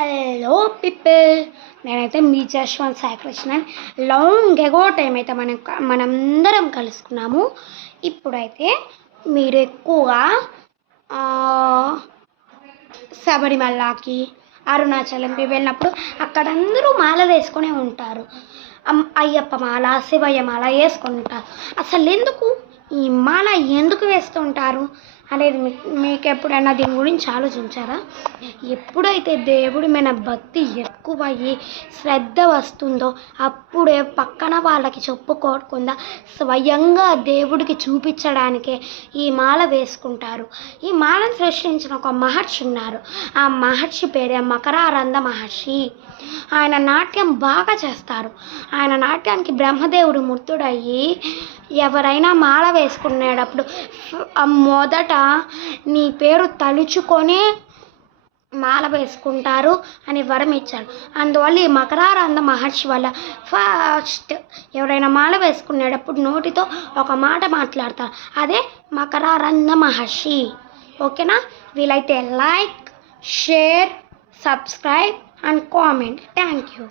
Hello people, నేనైతే మీ Jaswanth Saikrishna. Long ago time అయితే మనందరం కలుసుకున్నాము. ఇప్పుడైతే మీరు ఎక్కువగా శబరిమలకి, అరుణాచలంకి వెళ్ళినప్పుడు అక్కడ అందరూ మాల వేసుకునే ఉంటారు. అయ్యప్ప మాల, శివయ్య మాల వేసుకొని ఉంటారు. అసలు ఎందుకు ఈ మాల ఎందుకు వేస్తుంటారు అనేది మీకు ఎప్పుడైనా దీని గురించి ఆలోచించారా? ఎప్పుడైతే దేవుడి మీద భక్తి ఎక్కువయ్యి శ్రద్ధ వస్తుందో అప్పుడే పక్కన వాళ్ళకి చెప్పుకోకుండా స్వయంగా దేవుడికి చూపించడానికే ఈ మాల వేసుకుంటారు. ఈ మాలను సృష్టించిన ఒక మహర్షి ఉన్నారు. ఆ మహర్షి పేరే మకరానంద మహర్షి. ఆయన నాట్యం బాగా చేస్తారు. ఆయన నాట్యానికి బ్రహ్మదేవుడు ముగ్ధుడయ్యి ఎవరైనా మాల వేసుకునేటప్పుడు మొదట నీ పేరు తలుచుకొని మాల వేసుకుంటారు అని వరం ఇచ్చాడు. అందువల్ల ఈ మకరానంద మహర్షి వల్ల ఫస్ట్ ఎవరైనా మాల వేసుకునేటప్పుడు నోటితో ఒక మాట మాట్లాడతారు, అదే మకరానంద మహర్షి. ఓకేనా? వీలైతే like, share, subscribe and comment. Thank you.